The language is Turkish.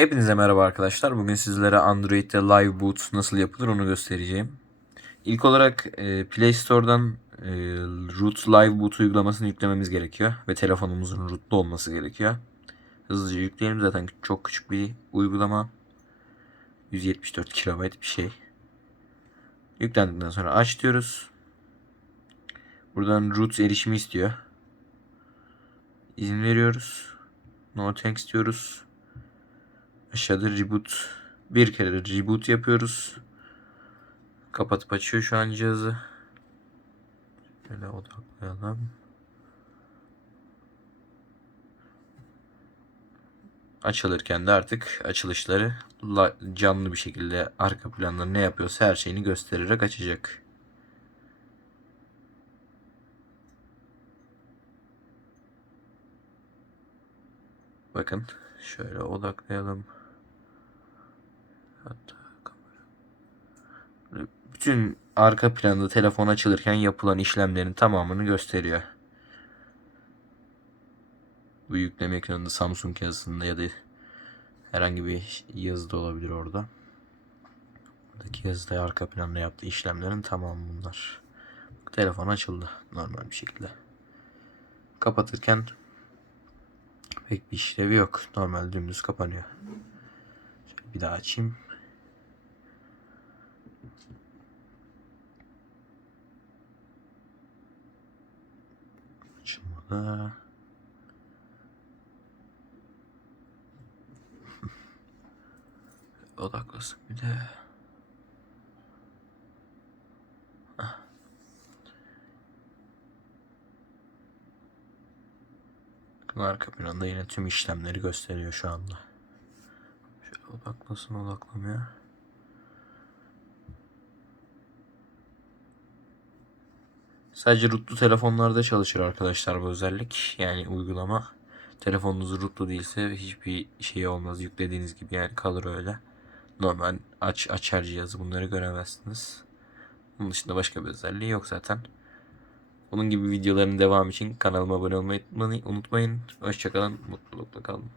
Hepinize merhaba arkadaşlar. Bugün sizlere Android'de Live Boot nasıl yapılır onu göstereceğim. İlk olarak e, Play Store'dan e, Root Live Boot uygulamasını yüklememiz gerekiyor. Ve telefonumuzun rootlu olması gerekiyor. Hızlıca yükleyelim. Zaten çok küçük bir uygulama. 174 KB bir şey. Yüklendikten sonra aç diyoruz. Buradan root erişimi istiyor. İzin veriyoruz. No thanks diyoruz. Aşağıda reboot. Bir kere de reboot yapıyoruz. Kapatıp açıyor şu an cihazı. Şöyle odaklayalım. Açılırken de artık açılışları la- canlı bir şekilde arka planda ne yapıyorsa her şeyini göstererek açacak. Bakın şöyle odaklayalım. Hatta kamera. Bütün arka planda telefon açılırken yapılan işlemlerin tamamını gösteriyor. Bu yükleme ekranında Samsung yazısında ya da herhangi bir yazı da olabilir orada. Buradaki yazıda arka planda yaptığı işlemlerin tamamı bunlar. Telefon açıldı normal bir şekilde. Kapatırken pek bir işlevi yok. Normal dümdüz kapanıyor. Şöyle bir daha açayım. Açılmadı. Odaklasın bir de. Hah. Bakın arka planda yine tüm işlemleri gösteriyor şu anda. Şöyle odaklasın odaklamıyor. Sadece rootlu telefonlarda çalışır arkadaşlar bu özellik. Yani uygulama. Telefonunuz rootlu değilse hiçbir şey olmaz. Yüklediğiniz gibi yani kalır öyle. Normal aç açar cihazı bunları göremezsiniz. Bunun dışında başka bir özelliği yok zaten. Bunun gibi videoların devamı için kanalıma abone olmayı unutmayın. Hoşçakalın, mutlulukla kalın.